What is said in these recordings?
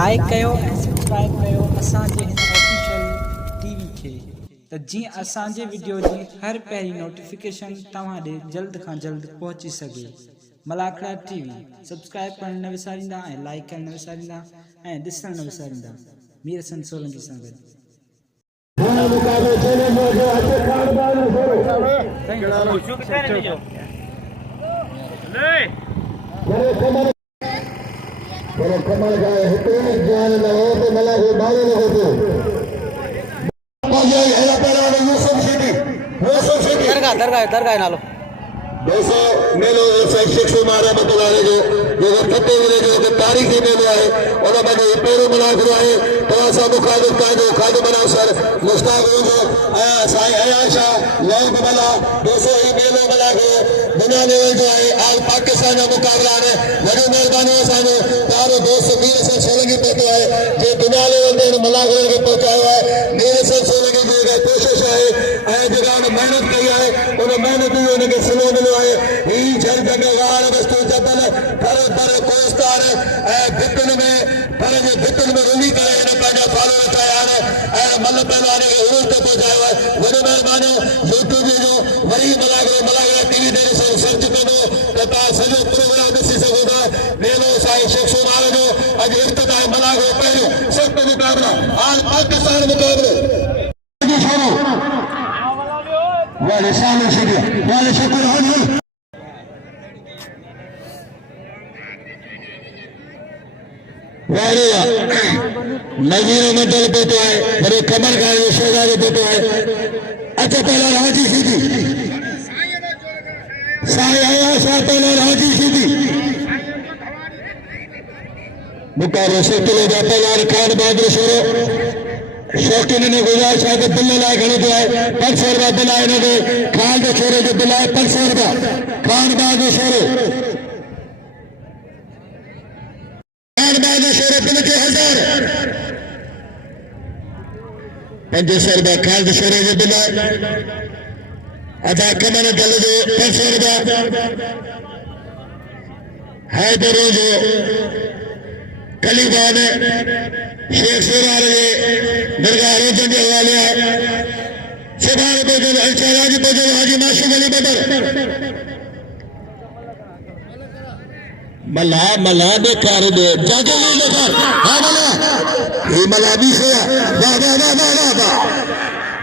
Like कयो ऐं subscribe कयो असांजे हिन ऑफिशियल टीवी खे त जीअं असांजे वीडियो जी हर पहिरीं नोटिफिकेशन तव्हां ॾे जल्द खां जल्द पहुची सघे। मलाखड़ा टीवी सब्सक्राइब करण न विसारींदा ऐं लाइक करण न विसारींदा ऐं ॾिसण न विसारींदा। मीर हसन सोलंकी सां गॾु। कमल जाए हिते जान न हो तो मला को बालो न हो तो ये है पहला यूसुफ सिटी दरगाह नालो दोस्तों मेलो शिक्षक मारा बतलाने जो फते मिले जो तारीखी मेलो है और बने पेरो बना करो है थोड़ा सा मुखालिफ का जो खाद बना सर मुस्ताक हो जो साई आयशा लोग बना दोस्तों ये मेलो बना के दुनिया में जो है आज पाकिस्तान का मुकाबला है बड़ी मेहरबानी सानो तारो दोस्त मीर हसन सोलंकी पहुंचो है जो दुनिया लेवल पे मलाखड़ा के पहुंचायो है। मीर हसन सोलंकी जी की कोशिश है जगह मेहनत कई है उन मेहनत जो उनके सुनो मिलो है ही जल जगह वार वस्तु जबल पर कोस्तार भितन में पर जे भितन में रुली करे इन पंहिंजा फालो रखाया है मल पहलवान के उरूज ते पहुंचायो है। वॾो महिरबानी यूट्यूब जो वरी मलाखड़ा टीवी ते सर्च करो त तव्हां सॼो प्रोग्राम ॾिसी सघो था। मेलो साईं शेख सुमार जो अॼु इफ्तिताह मलाखड़ो पहिरियों सख़्त मुक़ाबला आज पाकिस्तान मुक़ाबलो वाले सामने से वाले शुक्र हो नजीर में दल पेटो है बड़े कमर का ये शोगा जो पेटो है। अच्छा पहला राजी सीधी साई आया सा पहला राजी सीधी मुकाबला से किलो का पहला खान बहादुर शोरो शौकीन ने गुजारिश है कि बिल्ले लाए घणे जो है 500 रुपया बिलाए ने खान के छोरे जो बिलाए 500 रुपया खान बहादुर शोरो बिल के 1000 500 रुपया खान के छोरे जो बिलाए अदा कमन दल जो 500 रुपया हैदरो जो कलीबान शेख सुरार दरगाह रोजन के हवाले सुभान बदल अलचराजी बदल हाजी मासूम अली बदल मल्ला मल्ला बेकार दे जाके ये बेकार हां मल्ला ये मल्ला भी से वाह वाह वाह वाह वाह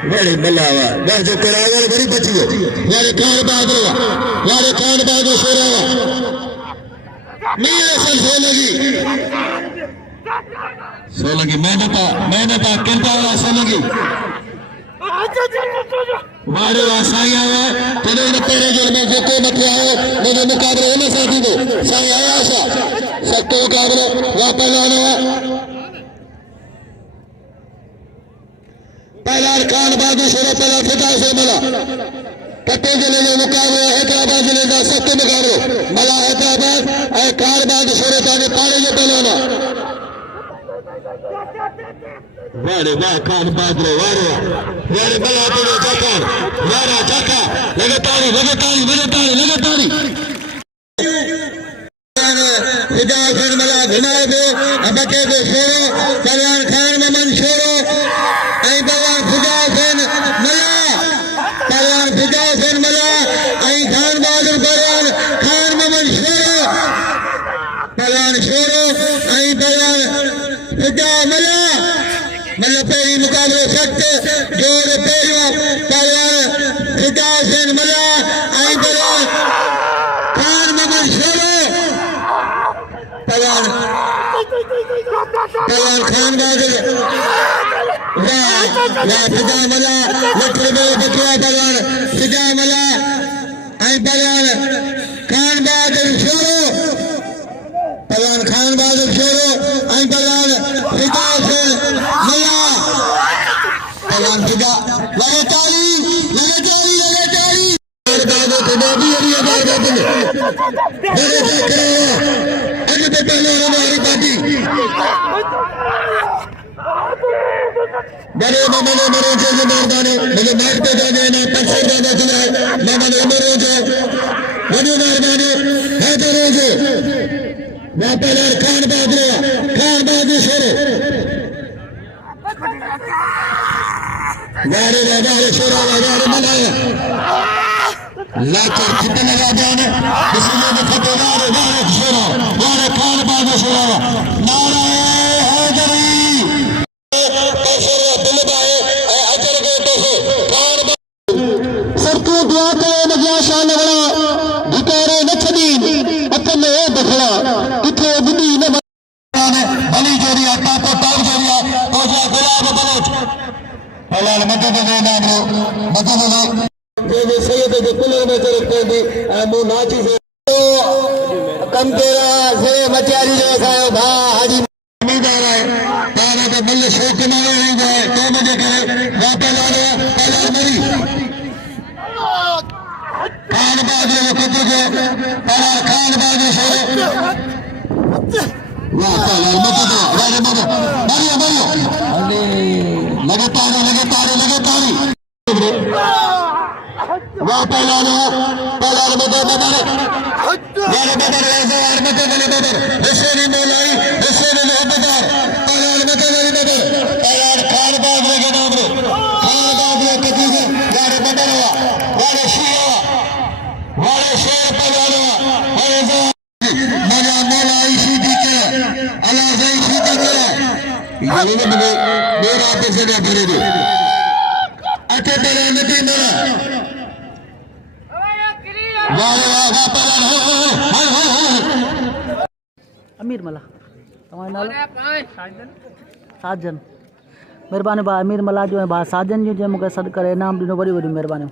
बड़े मल्ला वाह जो करावर बड़ी बची है यारे खान बहादुर शेरा मीर हसन सोलंकी मेहनत किरदा वाला सोलंकी मारे साईं आया तने इन पेरे जो में जेको मथे आयो मुझे मुकाबले में साथी दो साईं आया सा सख्त मुकाबले वा पहलवान पहलवान खान बहादुर शेरा पहला फिदा से मला कटे जिले में मुकाबले हैदराबाद जिले का सख्त मुकाबले मला हैदराबाद ऐं खान बहादुर शेरा ताने पाड़े जो पहलवान वारे वाह खान बहादुर वारे मला बोलो जकर वारा जका लगातारी फिदा फिर मला घुमाए दे बके दे शेरो कल्याण खान ममन शेरो ऐं बलवान फिदा फिर मला कल्याण फिदा फिर मला ऐं खान बहादुर बलवान खान ममन शेरो कल्याण शेरो ऐं बलवान फिदा मला मतलब पहली मुकाबले सख्त जोर पहलू कल्याण फिदा फिर मला ऐं बलवान खान ममन शेरो कल्याण खान बहादुर वाह फिदा मला लठे में बकरा कल्याण फिदा मला ऐं बलवान खान बहादुर शेरो कल्याण खान बहादुर शेरो ऐं बलवान फिदा फिर मला कल्याण फिदा लगे ताली बाबू तो बाबी अरिया बाबा तुम मेरे देखो अज तो पहले हमारी पार्टी बड़े मरे जो मर्दाने मेरे मार्ग पे जाने ना पत्थर ज्यादा सुना मरे जो बड़े मर्दाने है तो रोज वापस खान बहादुर शेरो वारे शेरा वारे मनाया लाकर कितने लगा जाने इसलिए तो फटे वारे शेरा वारे खान बहादुर शेरा नारा हैदरी सरको दुआ करे लॻिया शान वड़ा धिकारे न छॾी हथ में दखड़ा किथे बुधी न भली जोरिया टापो टाप जोरिया ओजा गुलाब बलोच हलाल मदद दे नामो मदद दे जे सैयद जे कुल में तरफ दी मु नाची से कम तेरा से मचारी जो सायो भा हाजी उम्मीदवार है तारा तो बल शौक न रही जाए तो मुझे करे वापस आ रहा पहला मरी खान बाजू कुत्ते को परा खान बाजू से वाह पहला मदद अरे मदद मारियो अरे लगे तारी वाह पहला मदद यार मदद ऐसे यार मदद हिस्से नहीं मोलाई हिस्से नहीं मोहब्बत पहला मदद यार खान बाजू के नाम रे खान बाजू कदी यार मदद वाले शेर पहला वाले मजा मोलाई सीधी के अल्लाह से सीधी के ये मेरा पे से भरे दे अटे तेरा नदी मेरा अमीर मला तमारे नाल साजन मेहरबानी बा अमीर मला जो है बा साजन जो जे मुके सद करे नाम दिनो बड़ी बड़ी मेहरबानी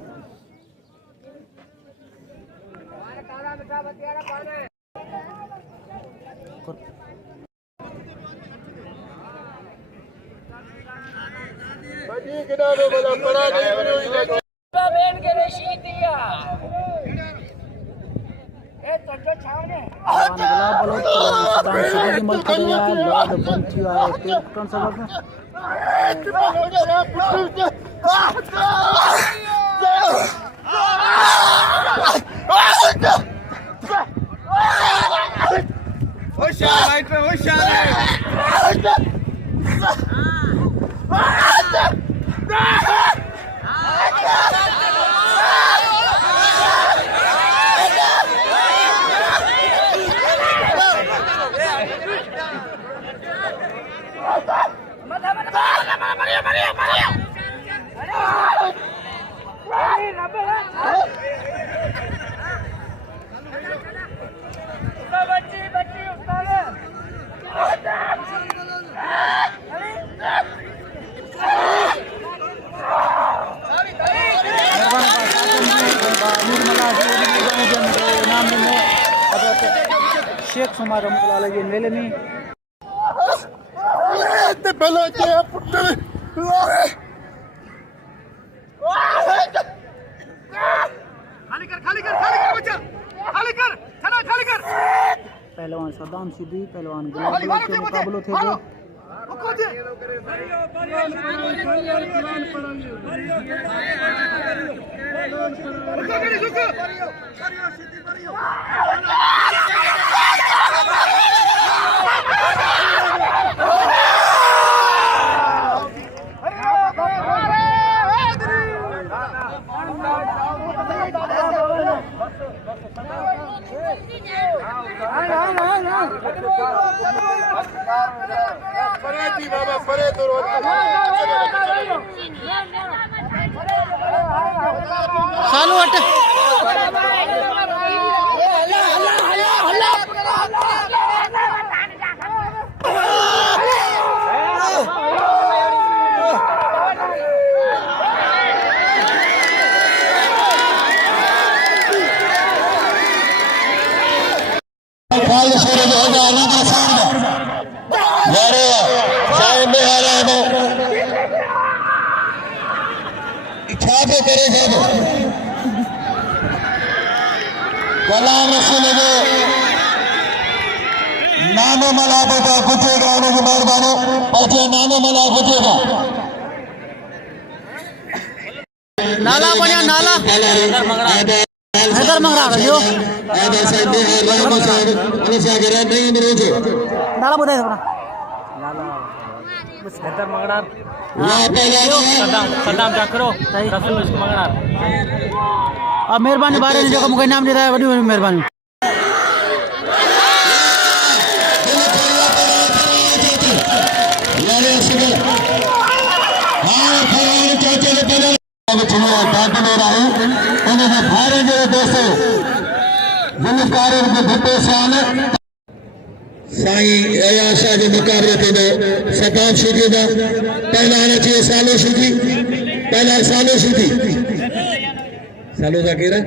शेख सुमार रहमतुल्लाह अलैहि मेले में पहलवान सद्दाम सिद्दी पहलवान गुलाब के मुकाबले थे जो चालू हट कलाम रसूल जो नानो मला बेटा गुजेगा उनकी मेहरबानी पहुंचे नानो मला गुजेगा नाला बढ़िया नाला हैदर मंगरा जो आधा साइड में राम साहब अनुसागर नहीं मरोजे डाला बुधाई थोड़ा हैदर मंगड़ा वहां पहला सद्दाम जाकरो सही रसूल मंगड़ा अब मेहरबानी बारे जो को मुझे नाम देता है बड़ी मेहरबानी साईं अयाशा जे मुकाबले ते सदाम शुदी दा पहला आना चाहिए सालो शुदी पहला सालो शुदी सालो का केरा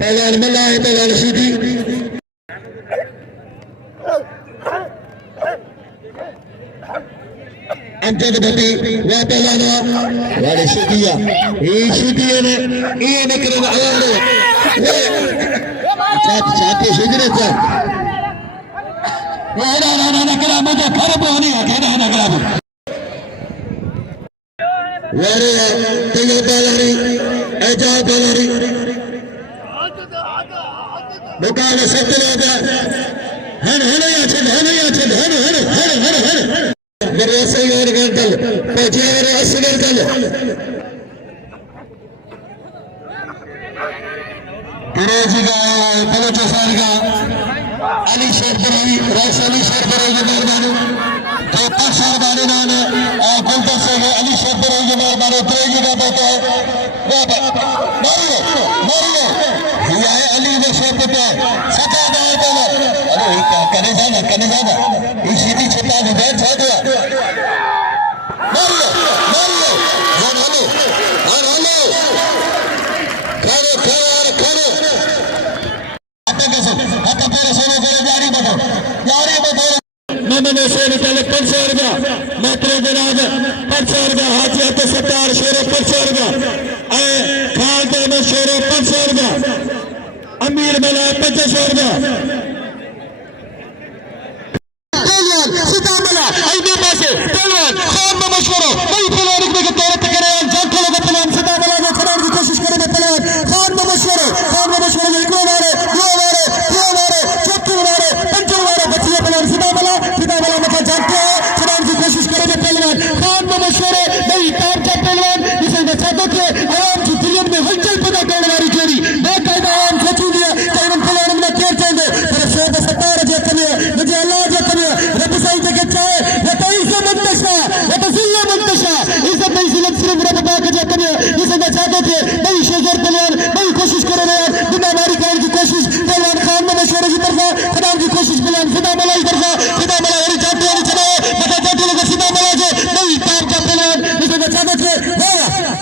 पहला मल्ला है पहला शुदी अंजद भती वह पहला ना वाले शुदिया ये शुदिया ने ये निकलना आया चाहते शुदरे था वो ना करा मुझे घर पे होनी है कहना है ना करा वारे तेरे बालारी ऐजा बालारी मुकाबला सत्तरा हन या छद मेरे असगर गंदल पहुंचे मेरे असगर गंदल तेरेजी का बलोचिस्तान का अली शेरबरी रईस अली शेरबरी की मेहरबानी तो पक्षर बारे नाने और गुलदस्ते के अली शेरबरी की मेहरबानी तेरेजी का कहता है मारो ये है अली वो शेरबरी सता दाए पहले अरे कने जाना ये सीधी छता में बैठ जा दिया मारो मैंने से निकाले 500 रुपया मात्र जनाब 500 रुपया हाजियात सत्तार शेरों 500 रुपया खाल में शेरों 500 रुपया अमीर मिला 500 रुपया सीतामला ऐसे पासे पहलवान खान में मशवरो नई पहलवान रखने के तौर पर करें जाखलों का पहलवान सीतामला को खिलाने की कोशिश करें पहलवान खान में मशवरो एक मारे दो मारे चौथी मारे पंचम मारे बचिए पहलवान सीतामला मतलब जागते हैं खिलाने की कोशिश करेंगे पहलवान खान में मशवरो नई तार का पहलवान जिसे बचाते थे आवाम की दिलियन में हलचल पैदा करने वाली जोड़ी बेकायदा आवाम सोचू दिया कई पहलवान में केयर चाहिए पर शोध सत्तार जेतन मुझे अल्लाह जेतन रब सही जगह चाहे या तो इसे मुंतशा या तो जिल्ला मुंतशा इसे नहीं सिर्फ रब बाक जेतन जिसे बचाते थे नई शेजर पहलवान नई कोशिश कर रहे हैं बिना मारी करने की कोशिश पहलवान खान में मशवरे की तरफ खिलाने की कोशिश पहलवान सीतामला की तरफ सीतामला और जाते हैं चलो बता जाते लोग सीतामला जो नई तार का पहलवान जिसे बचाते थे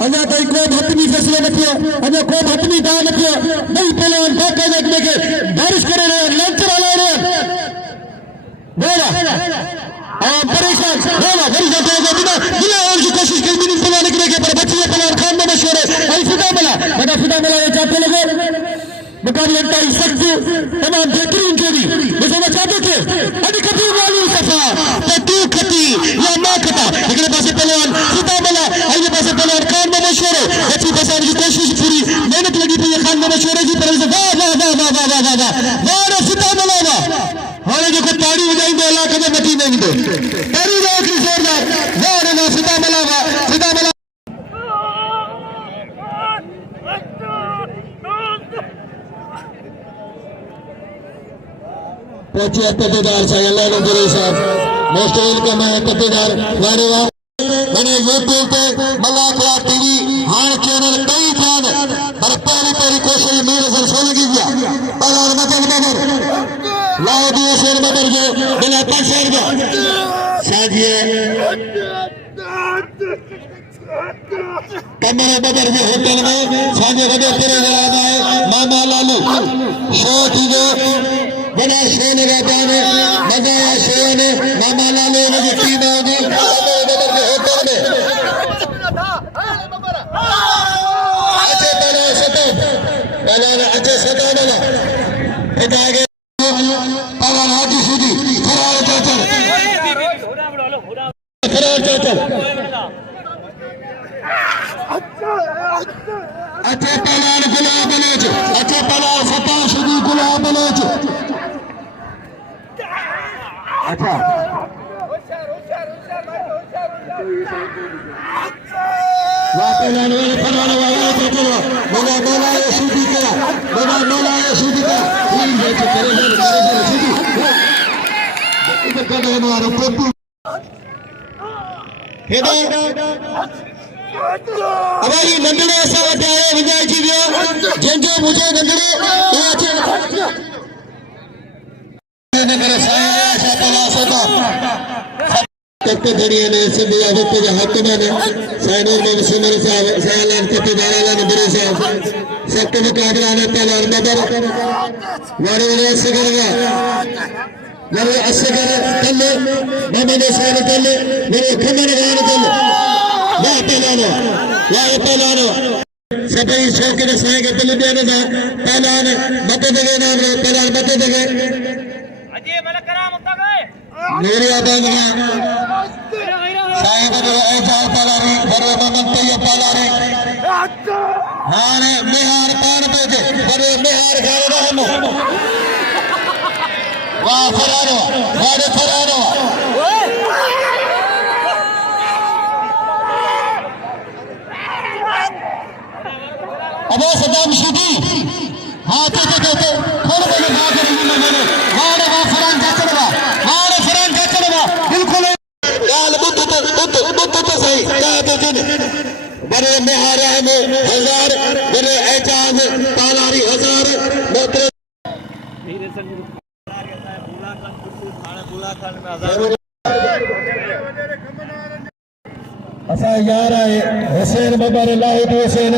अन्य कोई हतमी फैसले न किया अन्य कोई हतमी दान न किया नई पहलवान बाकायदा के बारिश कर रहे हैं लंच वाले रहे बोला परेशान बोला बड़ी जाते हैं बिना की कोशिश की बिना पहलवान निकले के पर बच्चे पहलवान खान में मशवरे आई सीतामला बड़ा सीतामला ये जाते लोग मुकाबले का सख्त तमाम बेहतरीन जोड़ी मुझे बचाते थे अभी कभी वाली सफा तो तू खती या ना खता लेकिन पासे पहलवान सीतामला आइए पासे पहलवान खान में मशवरे अच्छी बचाने की कोशिश पूरी मेहनत लगी थी खान में मशवरे की पर वाह सीतामला हाणे जो ताड़ी बजाइंदो इलाके में मची वेंदो ताड़ी जो की जोरदार वाह सीतामला पहुंचे पत्तेदार साहब अल्लाह नजरे साहब मोस्ट वेलकम है पत्तेदार वारे वाह मैंने यूट्यूब पे मल्लाखला टीवी हाण चैनल कई ध्यान पर पहली कोशिश मेरे सर सोने की दिया पर मतलब बबर लाओ दिए शेर बबर जो बिना 500 रुपया साजिए कमरे बबर के होटल में साजे वडे तेरे जरा है मामा लालू शो थी जो बड़ा शो लगाता है मजा आया शो ने मामा लालू ने जो टीम होगी कमरे बबर के होटल में अच्छे बड़ा सतो बड़ा अच्छे सतो बड़ा इधर आगे पवन हाथी सीधी फरार चाचर अच्छे पहलवान गुलाब बलोच, अच्छे पहलवान फतेह शुदी गुलाब बलोच। अच्छा वाह पहलवान वाले फरमाने वाला है चलो बोला बोला ये शुदी का बोला बोला ये शुदी का ठीक है करे शुदी इधर कर दो हमारा पप्पू हेडो अब ये नंदड़े ऐसा बताया विजय जी ने जिनको मुझे नंदड़े ये अच्छे ने मेरे साया ऐसा तलाश होता तत्ते धड़िए ने सिंधी आदत के हक में ने साइनों में सिमर साहब सालान तत्ते दाराला ने बड़े साहब सबके मुकाबला ने तलार मदर वारे वाले सिगरगा वारे असगर तल्ले मोहम्मद साहब तल्ले मेरे खमन गान तल्ले वाह पहलानो सभी शौक के साए के तल्ले देने दा पहलान मत देगे नाम रे पहलान मत देगे अजय मला करा मुद्दा गए मेरी आबादियां साहिब ने ऐजार पलारी बड़े मोहम्मद तैयब पलारी हारे मेहार पार पे बड़े मेहार घर रहम वाह फरानो वारे फरानो अबे सदाम शुदी हाँ तो खोल बोले बात नहीं मैंने वारे वाह फरान जाचड़वा बिल्कुल यार बुद्ध तो सही क्या तो जिन बड़े मेहार हम हजार बड़े एजाज तालारी हजार मोत्र असा यार है हुसैन बाबा लाहिद हुसैन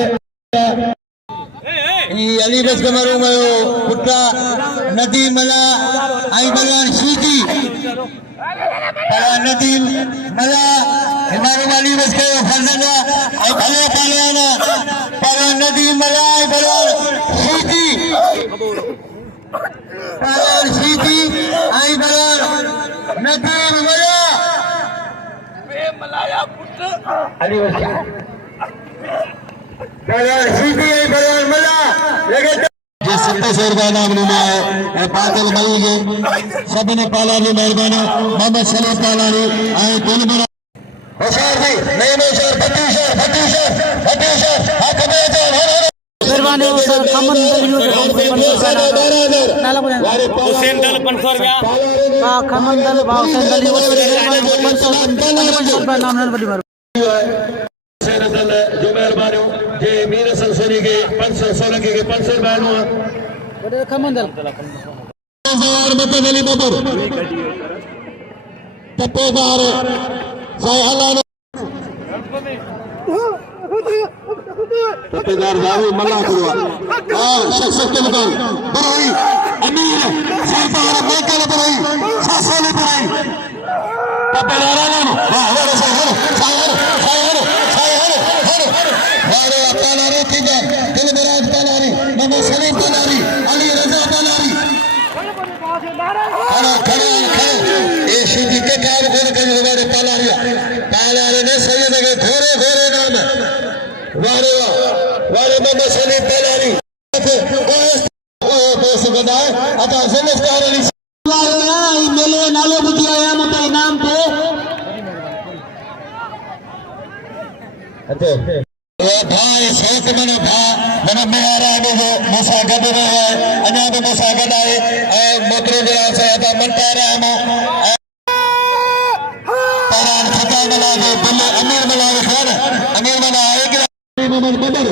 अली बस कमरू मयो पुट्टा नदी मला आई बगान शीती परा नदी मला हमारे वाली बस के फरजना आई भले पहलवाना परा नदी मला आई बगान शीती आई बगान नदी मला बे मलाया पुट्टा अली बस नाम है पागल मई के सबने पाला जी मेहरबानी मोहम्मद सलीम पालानी आए दिल बना होशियार जी नहीं होशियार फटीशर हक में जो मेहरबानी सर खमन हुसैन दल 500 रुपया हां खमन दल भाव से दल 500 रुपया नाम बड़ी मारो जो मेहरबानी जे मीर संसनी के 516 के 500 रुपया बड़े खमन दल मत गली बबर तपेदार साहलान तपेदार दारू मल्ला करवा हां शख्स के दुकान बरोई अमीर सरदार बेकल बरोई सासोले बरोई तपेदार आलन वाह वाह साहर वारे पालारी तीजा दिल मेराज पालारी मोहम्मद सलीम पालारी अली रजा पालारी खड़ा ये शुद्धि के काम कर हमारे पालारी ने सही जगह घोरे नाम वारे मोहम्मद सलीम पालारी दोस्त गदाए अता ज़िम्मेदार अली मेले नालो बुद्धि आया मत इनाम पे अच्छा भाई शौक मनो मनो मेहरा में जो मूसा गद में है अन्या में मूसा गद आए मोतरो जरा से आता मन पैरा मो परान खता मला दे बल्ले अमीर मला खान अमीर मला आए कि मोहम्मद बदर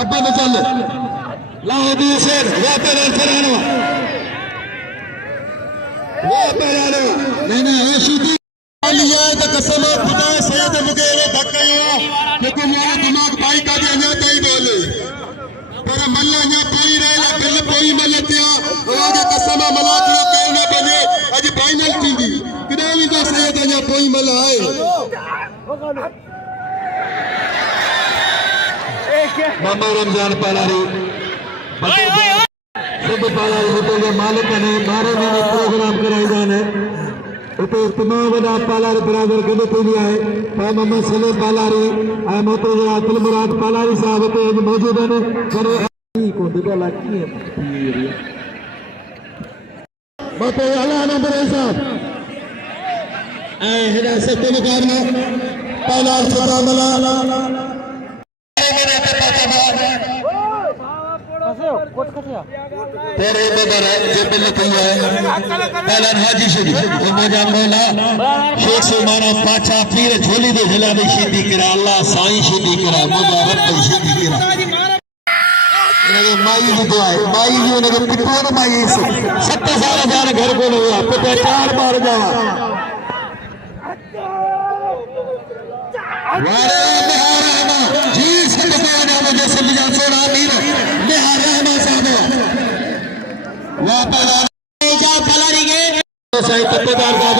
अब्बा में चल लाहौदी से वापस फरानो नहीं शुद्धि लिया तो कसम खुदा सैयद मुगेरे धक्कया लेकिन मेरा दिमाग भाई का भी अन्या ताई बोले पर मल्ला अन्या कोई रहेला बिल कोई मलतिया आज कसम मलाक लो कहने बने आज फाइनल थींदी किदा भी तो सैयद अन्या कोई मल्ला आए मामा रमजान पालारी सब पालारी होते मालिक ने मारे में प्रोग्राम कराई जाने इते तमाम वॾा पालारी बरादर गॾु थी विया आहे भाई मोहम्मद सलीम पालारी ऐं मोहतरम अब्दुल मुराद पालारी साहब हिते अॼु मौजूद आहिनि मोहतरम अला नंबर साहब ऐं हिन सस्ते मुक़ाबले पालार छोड़ा तेरे बदर जो बिल किया है पहला हाजी शरी मौजा मौला शेख सुमाना पाचा पीर झोली दे जिला में शीदी करा अल्लाह साईं शीदी करा मौजा रब शीदी करा इनके माई की दुआ है माई जी उनके पिता ने माई से 7 साल जाने घर को नहीं हुआ पिता 4 बार जावा वारे निहारामा जी सदका ने मुझे समझा छोड़ा मीर निहारामा साहब पालारी के साईं पत्तेदार साहब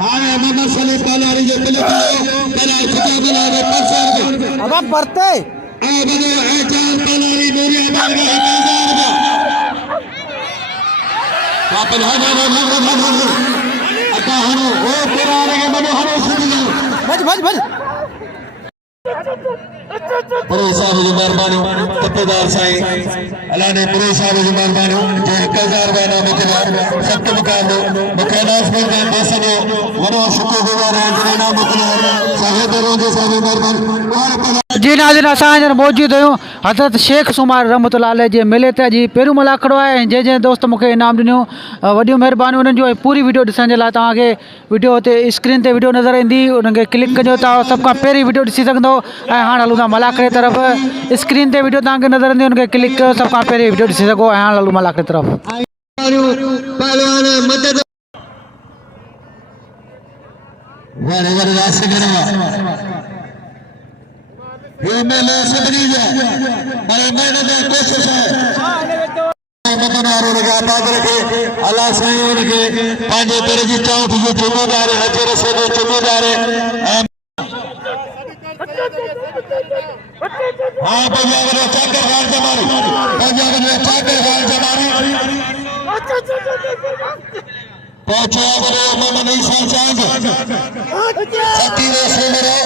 हां मोहम्मद सलीम पालारी जो पिले तेरा खुदा बना के परसर के अब आप पढ़ते ए बने ए चार पालारी नूरिया मार के 1000 वापस आ जा अका हनो ओ कुरान के बने हनो सुन भज पुरे साहब जी मेहरबानी पत्तेदार साईं अल्लाह ने पुरे साहब जी मेहरबानी जो 1000 रुपया नाम किया सख्त मुकाबले मुकैनास में बेसनो वनो शुक्रगुजार है जिन्हें नाम किया साहेबरों जो साहब मेहरबानी जी नाज़रीन असां मौजूद आहियूं हज़रत शेख सुमार रहमतुल्लाह अलैह जे मेले ते जी पहिरियों मुलाक़ातो आहे ऐं जंहिं दोस्त मूंखे इनाम ॾिनो वॾियूं महिरबानी उन्हनि जो पूरी वीडियो ॾिसण जे लाइ तव्हांखे वीडियो ते स्क्रीन ते वीडियो नज़र ईंदी उनखे क्लिक कजो त सभ खां पहिरीं वीडियो ॾिसी सघंदो ऐं हाणे हलूं था मलाखड़े तरफ़ स्क्रीन ते वीडियो तव्हांखे नज़र ईंदी उनखे क्लिक कयो सभ खां पहिरीं वीडियो ॾिसी सघो ऐं हाणे हलूं मलाखड़े तरफ़ पहलवान मदद वारे वारे रास्ते करवा ये मेले सदरी है बड़े मेहनत है कोशिश है मदनारो लगा बात रखे अल्लाह साईं उनके पांजे तेरे जी चाव थी जिम्मेदार है हज रसूल जिम्मेदार है हां पंजाब ने चाकर गाल जमारी पंजाब ने चाकर गाल जमारी पहुंचा बरे मोहम्मद ईसा चांद सतीरे सुमरे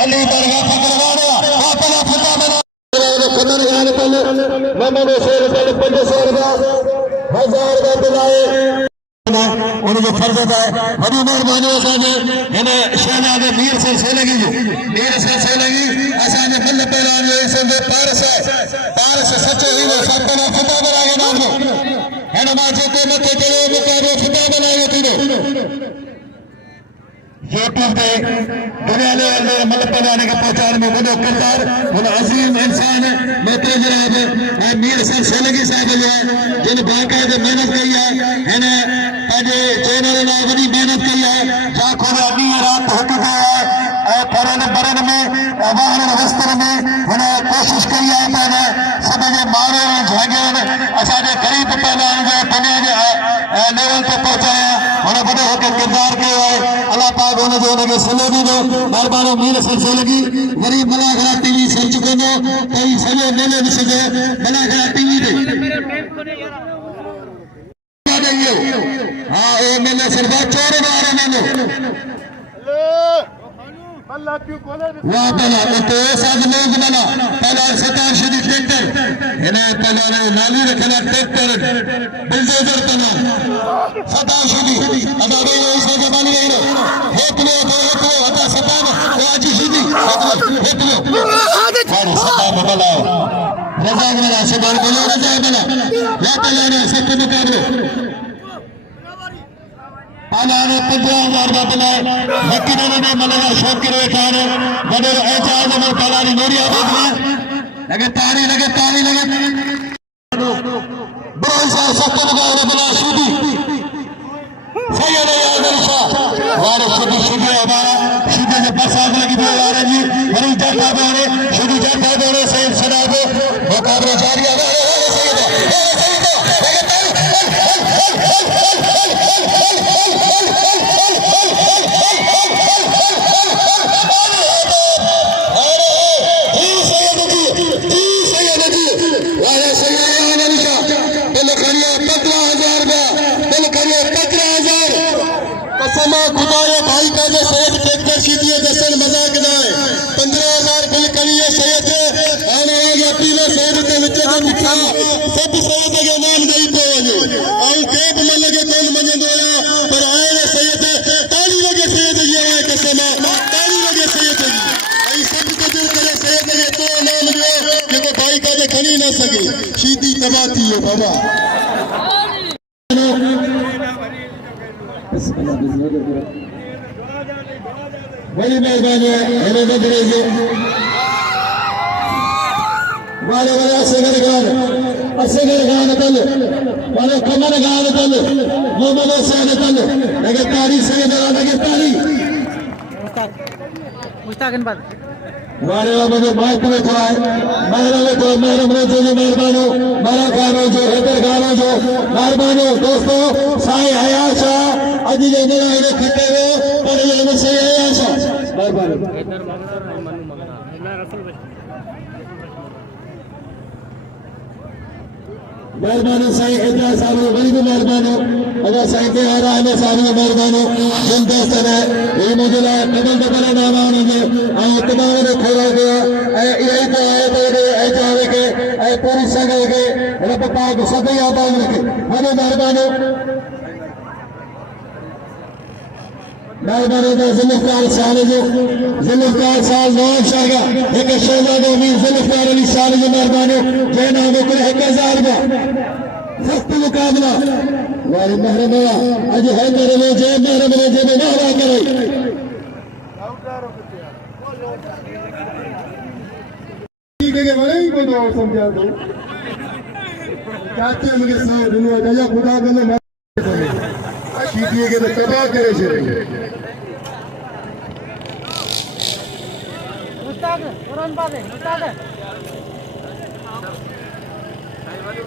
अली दरगाह पकड़वाड़ा आपला फता बना कदर यार पहले मोहम्मद शेर पहले 500 रुपया 1000 का दिलाए उनके फर्ज है बड़ी मेहरबानी असाने इने शहनाज मीर से लगी मीर से लगी असाने मल्ल पहलवान से पारस सच्चो हीरो सपना फता बना के नाम है ना मां जेते मथे चले मुकाबले फता बनाए तीरो यूट्यूब पे दुनिया में मल बनाने का पहचान में बड़ो किरदार उन अजीम इंसान मोहतरम जनाब मीर सर सोलगी साहब जो है जिन बाकायदे मेहनत कई है इन्हें पंहिंजे चैनल लाइ वॾी मेहनत कई है जाखो ॾींहुं राति हुक कयो है ऐं परनि बरनि में वाहन विस्तर में हुन कोशिश कई है त हिन सभ जे माण्हू झांगियुनि असांजे ग़रीब पहलवान खे दुनिया जे लेवल ते पहुचाया हुन वॾो हुक किरदार कयो है अल्लाह पाक हुनजो हुनखे सिलो ॾींदो महिरबानी मीर सिलसिले लॻी वरी मलाखड़ा टीवी सॾ चुकंदो कई सॼो मेलो ॾिसजो मलाखड़ा टीवी ते हाँ ये मेले सिर्फ चोर मारे मेलो वाह पहला तो साथ लोग बना पहला सतार शरीफ ट्रैक्टर इन्हें पहला नाली रखना ट्रैक्टर बुलडोजर पहला सतार शरीफ अदा रे ऐसा जमाने में हेतलो अदा सतार वो आज शरीफ हेतलो वाले सतार बला रजा बला सतार बला रजा बला या पहला ने सत्य मुकाबले पालाने 50,000 का बनाए लेकिन उन्होंने मलगा शौक के खाने बड़े एजाज में पालानी नोरिया देखना लगे तारी लगे बहुत सारे सत्य मुकाबले बना शुदी सैयद यादव शाह वाले शुदी हमारा शुदी से बरसात लगी तो आ रही जी बड़ी जगह बोले शुदी जगह बोले सैयद सदा को मुकाबले जारी है खणी न सघे शीदी तबाह थी वियो बाबा बड़ी महिरबानी है हिन नंढड़े जे वाले वाले असगर खान तल वाले कमर खान तल मोहम्मद हुसैन तल लगे तारी से लगे तारी मुश्ताकिन बाद वाले वाले माइक में था मेहरबानी जो मेहरबानो मारा खानो जो हैदर खानो जो मेहरबानो दोस्तों साईं हयात शाह अज जे ने खटे हो पर ये से हयात शाह मेहरबानी मेहरबानी साईं हैदर साहब वरी भी मेहरबानो अगर साईं के आ रहा है साहब मेहरबानो जिन दोस्तन है ये मुझे ला कदम नाम आने दे आ तमाम ने खोला गया यही तो आए तो ऐ चाहे के ऐ पूरी संगत के रब पाक सभी आता है हमें मेहरबानो मेहरबानी का ज़ुल्फ़िकार साल जो ज़ुल्फ़िकार साल नवाब शाह का एक शहजादे अमीर ज़ुल्फ़िकार अली साल जो मेहरबानी जय नाम को 1000 का सख्त मुकाबला वाली मेहरबानी आज है मेरे में जय मेहरबानी जय में नारा करे ठीक है बड़े ही को दो समझा दो चाचे मुझे सो दुनिया दया खुदा ने शीतिए के तबाह करे छे मुश्ताक कुरान बात है मुश्ताक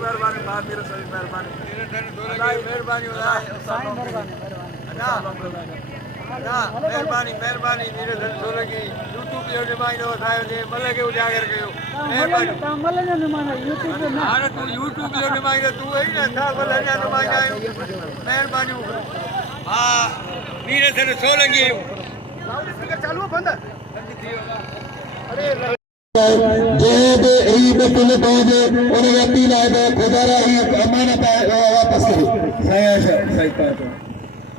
मेहरबानी बात मेरे सभी मेहरबानी मेहरबानी मेहरबानी मेरे दिल तो लगी यूट्यूब जो निमाइनो थायो जे मल के उजागर कयो मेहरबानी मल जो निमाइनो यूट्यूब पे ना हां तू यूट्यूब जो निमाइनो तू ही ना था मल जा निमाइनो मेहरबानी हां मेरे दिल तो लगी लाउड स्पीकर चालू बंद अरे जब ईद कुल बाजे उन व्यक्ति लाए खुदा रही अमानत वापस करो सही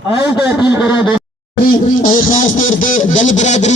आओ तो अपील करो खास तौर पे दल बिरादरी